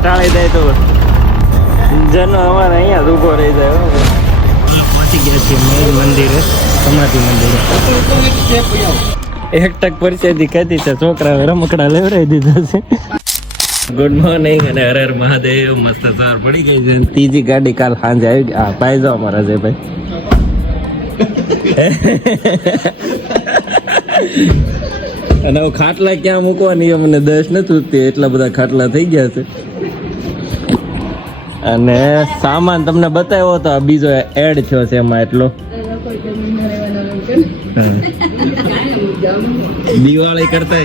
ટાળી જાય તો. જનો અમારે અહીંયા જ ઊભો રહી જાય પહોંચી ગયા છીએ મેઇન મંદિરે સમાધિ મંદિરે. એક ટક પરિચય કહેતી છે છોકરા રમકડા લેવડાવી દીધા છે. ગુડ મોર્નિંગ અને હર હર મહાદેવ મસ્ત સવાર પડી ગઈ છે. ત્રીજી ગાડી કાલ સાંજે આવી ગઈ. હા પાઈ જાઓ અમારા છે ભાઈ અને હું ખાટલા ક્યાં મૂકવાની? અમને દસ નથી એટલા બધા ખાટલા થઈ ગયા છે. અને સામાન તમને બતાવ્યો તો આ બીજો એડ થયો છે એમાં એટલો. દિવાળી કરતા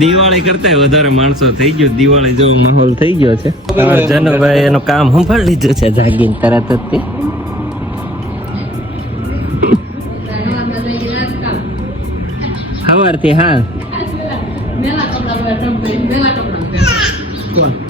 દિવાળી કરતા વધારે માણસો થઈ ગયો. દિવાળી જેવો માહોલ થઈ ગયો છે. જનભાઈ જનુભાઈ એનું કામ સંભાળી લીધું છે જાગીને તરત જ તે. સવારથી હા. જનુ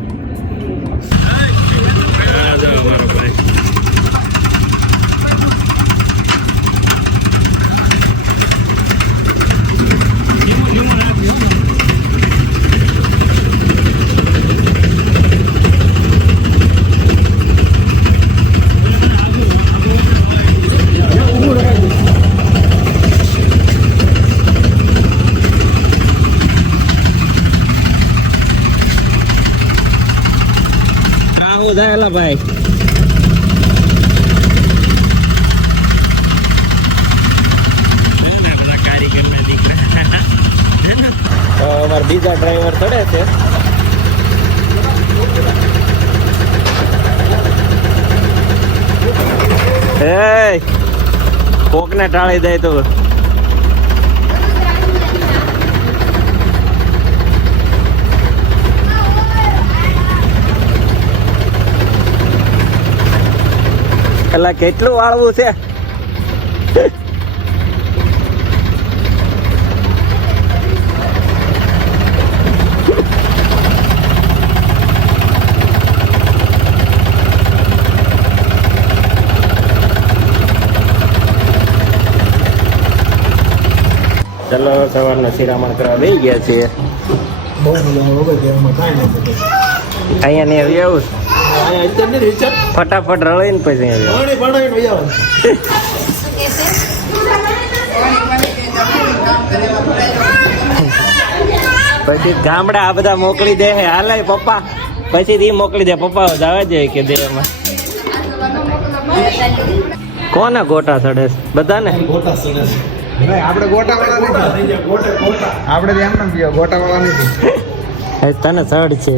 આવું થાય ભાઈ અમારા બીજા ડ્રાઈવર ચડે છે. એ કોકને ટાળી દે તો. એટલે કેટલું વાળવું છે? ચલો સવારના શિરામણ કરવા બે ગયા છીએ. અહીંયા ને આવી આવું નહીં ફટાફટ રળીને પછી પછી ગામડા આ બધા મોકલી દે હાલે પપ્પા. પછી ઈ મોકલી દે. પપ્પા જવા જાય કે દે એમાં. કોને ગોટા ચડે બધાને? ગોટા સડે છે આપણે ગોટાવાળા નથી. આપણે તો એમને પીવો ગોટાવાળા નથી. તને ચડ છે.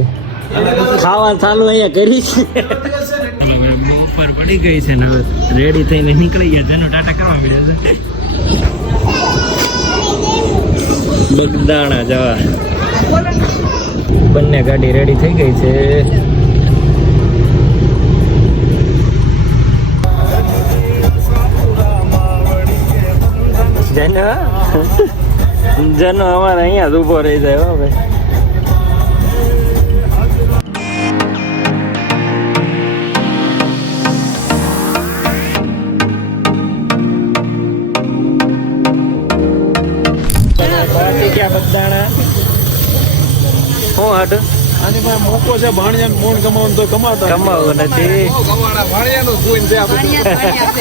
ખાવા ચાલુ અહીંયા કરી છે. બપોર પડી ગઈ છે ને હવે રેડી થઈને નીકળી ગયા જેનો ટાટા કરવા મળ્યો છે. બગદાણા જવા. બંને ગાડી રેડી થઈ ગઈ છે. જનો અમારે અહીંયા જ ઊભો રહી જાય હો ભાઈ. બાકી ક્યાં શું હટ? આની ભાઈ મોકો છે ભાણિયાને મોણ કમાવાનું તો કમાતા કમાવું નથી. છે ભાણિયા?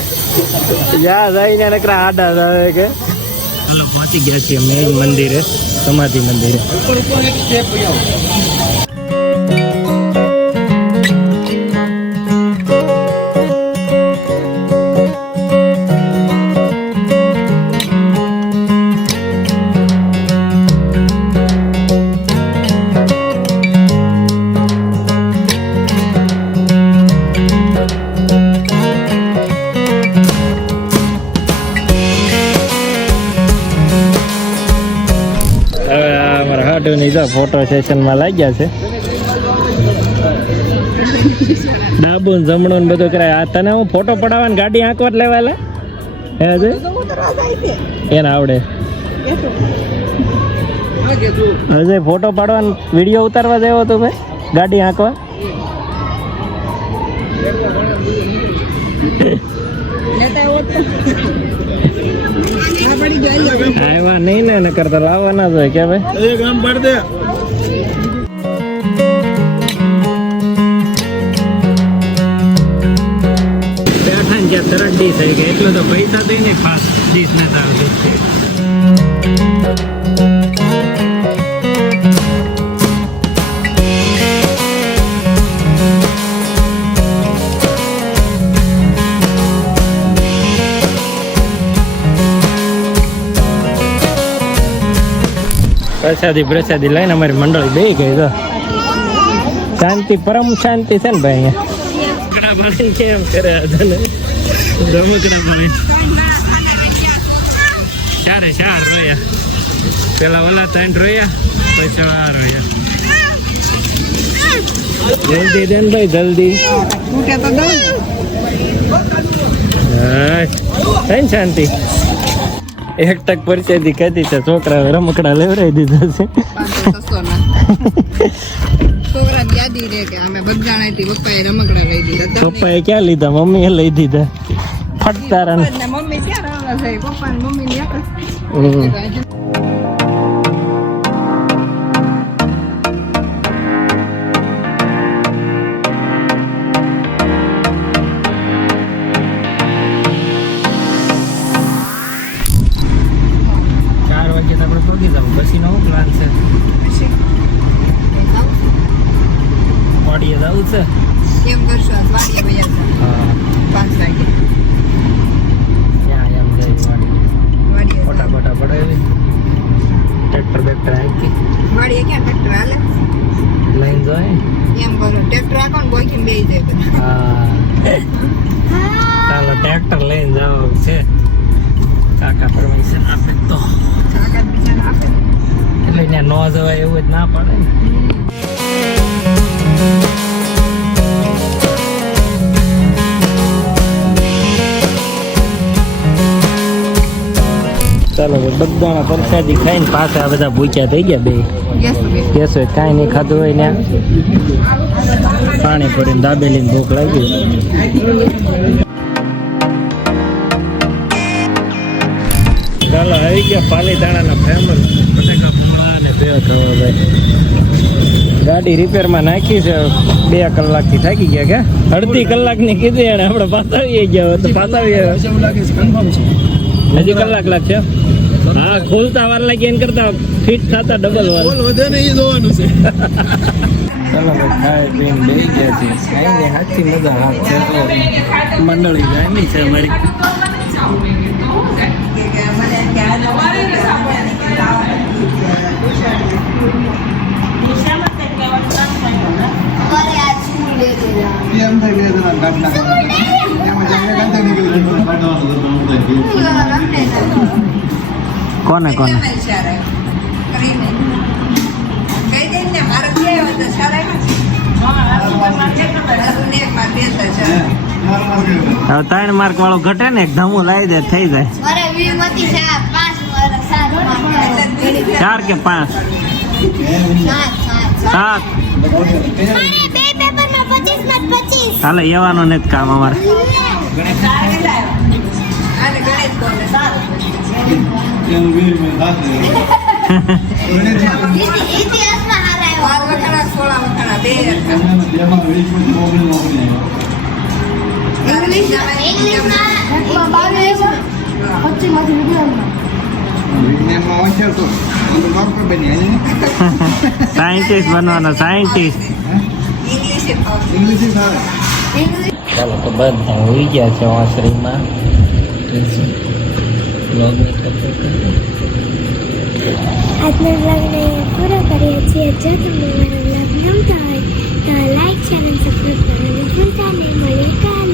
યા જઈને નકરા આડા આવે કે. હાલો પહોંચી ગયા છીએ મેઘ મંદિરે સમાધિ મંદિરે. અમારા હાટુની જો ફોટો સેશનમાં લાગ્યા છે. ડાબુ ને જમણું ને બધું કરાય. આ તને હું ફોટો પડાવવાની ગાડી આંકવા જ લેવાલા હે હજુ એને આવડે. હજુ ફોટો પાડવાનો વીડિયો ઉતારવા જેવો તો ભાઈ? ગાડી આંકવા આવ્યા નહીં ને નકર તો લાવવાના જ હોય કે ભાઈ? એક આમ પાડ દે. તરત ડીશ આવી ગઈ એટલો તો પૈસા દઈ ને ફાસ્ટ ડીશ ને આવતી. પ્રસાદી પ્રસાદી લઈને અમારી મંડળી બે ગઈ તો શાંતિ પરમ શાંતિ છે ને ભાઈ અહીંયા રમકડા ભાઈ કેમ કરે આ તને રમકડા ભાઈ ચારે ચાર રોયા પેલા ઓલા ત્રણ રોયા પછી આ રોયા જલ્દી દે ને ભાઈ જલ્દી હા કઈ શાંતિ એક ટક પરિચય કહેતી છે છોકરા રમકડા લેવડાવી દીધા છે. પપ્પાએ ક્યાં લીધા? મમ્મીએ લઈ દીધા. ફટતારા છે. વાડીએ જવું છે? એમ કરશો વાડીએ ભૈયા હા. પાંચ વાગે. ત્યાં એમ જાય વાડીએ. વાડીએ ફોટા ફોટા પડાવી. ટ્રેક્ટર બેક્ટર હાંકી. વાડીએ ક્યાં ટ્રેક્ટર હાલે? લઈને જાય એમ કરો. ટ્રેક્ટર આખો ને બોઈકીને બેસી જાય બધા. હા. ચાલો ટ્રેક્ટર લઈને જવાનું છે. કાકા પરમિશન આપે તો. કાકા બિચારા આપે એટલે ત્યાં ન જવાય એવું જ ના પડે. ચાલો બધાના પ્રસાદી ખાઈને પાછા બધા ભૂખ્યા થઈ ગયા બે. કેસ હોય કાંઈ નહીં ખાધું હોય ને. પાણી પડીને દાબેલીને ભૂખ લાગી. ગયા પાલીતાણાના ફેમસ બટાકા ભૂંગળા અને ભેળ ખાવા ગાડી રિપેરમાં નાખી છે બે કલાકથી થાકી ગયા કે? અડધી કલાકની કીધી અને આપણે પાછાવીએ ગયા તો છે હજી કલાક લાગશે? હા ખોલતા વાર લાગી એમ કરતા ફિટ થતા ડબલ વાર. વધે ને એ જોવાનું છે. ચાલો ભાઈ ખાઈ પીને બેસી ગયા છે કાંઈ નહીં મજા હાથ છે. મંડળી જાય છે અમારી. શારે હવે ત્રણ માર્ક વાળો ઘટે ને ધમો લાવી દે, થઈ જાય. ચાર કે પાંચ? સાત. હાલે એવાનું નથી કામ અમારે. સાયન્ટિસ્ટ બનવાનો સાયન્ટિસ્ટ. ચાલો તો બધા હોઈ ગયા છે વાસરીમાં આજનો વ્લોગને પૂરો કરીએ છીએ. જો તમને મારો વ્લોગ ગમતો હોય તો લાઈક શેર અને સબસ્ક્રાઈબ કરવાનું